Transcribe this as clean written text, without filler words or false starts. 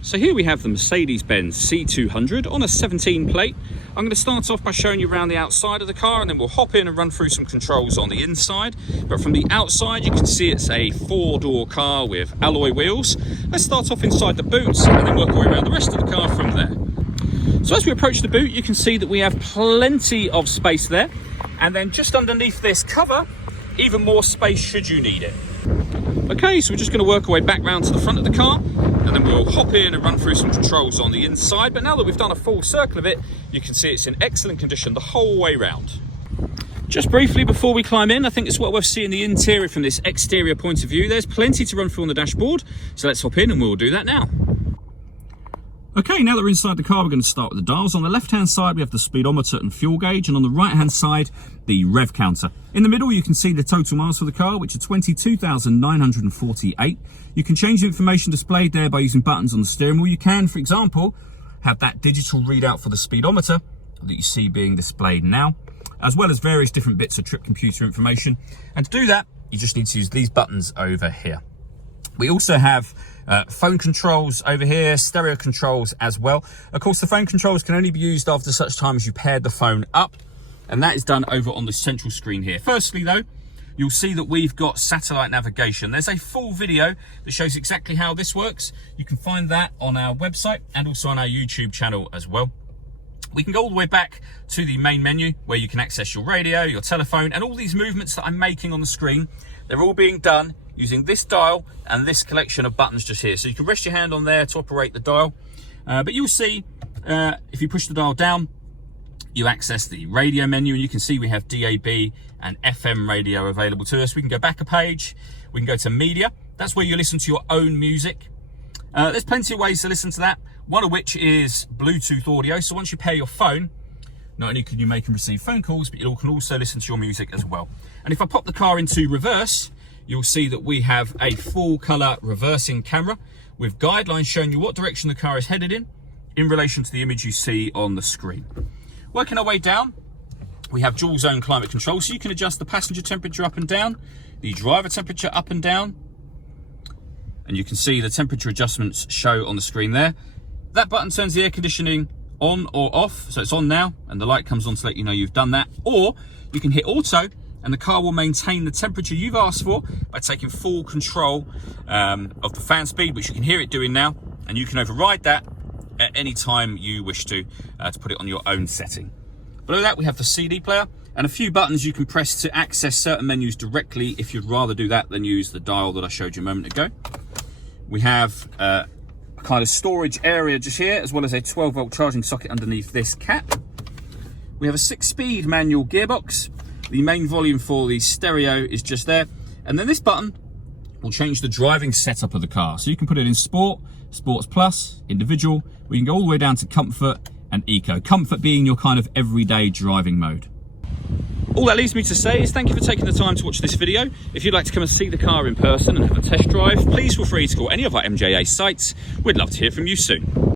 So here we have the Mercedes-Benz C200 on a 17 plate. I'm going to start off by showing you around the outside of the car, and then we'll hop in and run through some controls on the inside. But from the outside you can see it's a 4-door car with alloy wheels. Let's start off inside the boot and then work our way around the rest of the car from there. So as we approach the boot, you can see that we have plenty of space there, and then just underneath this cover, even more space should you need it. Okay, so we're just going to work our way back round to the front of the car, and then we'll hop in and run through some controls on the inside. But now that we've done a full circle of it, you can see it's in excellent condition the whole way round. Just briefly before we climb in, I think it's well worth seeing the interior from this exterior point of view. There's plenty to run through on the dashboard, so let's hop in and we'll do that now. Okay, now that we're inside the car, we're going to start with the dials. On the left-hand side, we have the speedometer and fuel gauge, and on the right-hand side, the rev counter. In the middle, you can see the total miles for the car, which are 22,948. You can change the information displayed there by using buttons on the steering wheel. You can, for example, have that digital readout for the speedometer that you see being displayed now, as well as various different bits of trip computer information. And to do that, you just need to use these buttons over here. We also have phone controls over here, stereo controls as well. Of course, the phone controls can only be used after such time as you paired the phone up, and that is done over on the central screen here. Firstly though, you'll see that we've got satellite navigation. There's a full video that shows exactly how this works. You can find that on our website and also on our YouTube channel as well. We can go all the way back to the main menu where you can access your radio, your telephone, and all these movements that I'm making on the screen. They're all being done using this dial and this collection of buttons just here. So you can rest your hand on there to operate the dial. But you'll see, if you push the dial down, you access the radio menu, and you can see we have DAB and FM radio available to us. We can go back a page, we can go to media. That's where you listen to your own music. There's plenty of ways to listen to that, one of which is Bluetooth audio. So once you pair your phone, not only can you make and receive phone calls, but you can also listen to your music as well. And if I pop the car into reverse, you'll see that we have a full color reversing camera with guidelines showing you what direction the car is headed in relation to the image you see on the screen. Working our way down, we have dual zone climate control, so you can adjust the passenger temperature up and down, the driver temperature up and down, and you can see the temperature adjustments show on the screen there. That button turns the air conditioning on or off, so it's on now, and the light comes on to let you know you've done that. Or you can hit auto, and the car will maintain the temperature you've asked for by taking full control of the fan speed, which you can hear it doing now, and you can override that at any time you wish to put it on your own setting. Below that, we have the CD player and a few buttons you can press to access certain menus directly if you'd rather do that than use the dial that I showed you a moment ago. We have a kind of storage area just here, as well as a 12-volt charging socket underneath this cap. We have a 6-speed manual gearbox. The main volume for the stereo is just there. And then this button will change the driving setup of the car. So you can put it in Sport, Sports Plus, Individual. We can go all the way down to Comfort and Eco. Comfort being your kind of everyday driving mode. All that leaves me to say is thank you for taking the time to watch this video. If you'd like to come and see the car in person and have a test drive, please feel free to call any of our MJA sites. We'd love to hear from you soon.